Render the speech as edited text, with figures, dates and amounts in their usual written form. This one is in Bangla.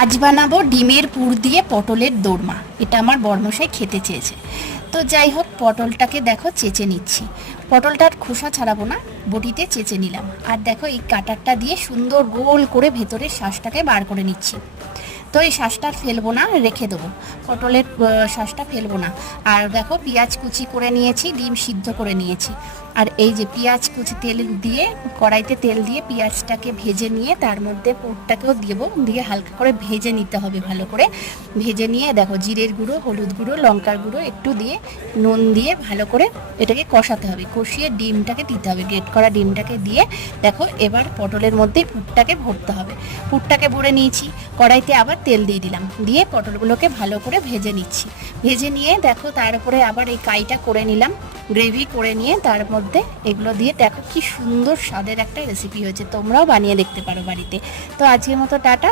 আজ বানাবো ডিমের পুর দিয়ে পটলের দোরমা। এটা আমার বড়মশাই খেতে চেয়েছে। তো যাই হোক, পটলটাকে দেখো চেঁচে নিচ্ছি। পটলটার খোসা ছাড়াবো না, বটিতে চেঁচে নিলাম। আর দেখো এই কাটারটা দিয়ে সুন্দর গোল করে ভেতরের শাঁসটাকে বার করে নিচ্ছি। তো এই শাঁসটা ফেলবো না, রেখে দেবো। পটলের শাঁসটা ফেলবো না। আর দেখো পেঁয়াজ কুচি করে নিয়েছি, ডিম সিদ্ধ করে নিয়েছি। আর এই যে পেঁয়াজ কুচি তেল দিয়ে, কড়াইতে তেল দিয়ে পেঁয়াজটাকে ভেজে নিয়ে তার মধ্যে পুরটাকেও দেবো, দিয়ে হালকা করে ভেজে নিতে হবে ভালো করে। ভেজে নিয়ে দেখো জিরের গুঁড়ো, হলুদ গুঁড়ো, লঙ্কার গুঁড়ো একটু দিয়ে, নুন দিয়ে ভালো করে এটাকে কষাতে হবে। কষিয়ে ডিমটাকে দিতে হবে, গ্রেট করা ডিমটাকে দিয়ে দেখো এবার পটলের মধ্যে পুরটাকে ভরতে হবে। পুরটাকে ভরে নিয়েছি, কড়াইতে আবার তেল দিয়ে দিলাম, দিয়ে পটলগুলোকে ভালো করে ভেজে নিচ্ছি। ভেজে নিয়ে দেখো তার উপরে আবার এই কাইটা করে নিলাম, গ্রেভি করে নিয়ে তার মধ্যে এগুলো দিয়ে দেখো কি সুন্দর স্বাদের একটা রেসিপি হয়েছে। তোমরাও বানিয়ে দেখতে পারো বাড়িতে। তো আজকের মতো টাটা।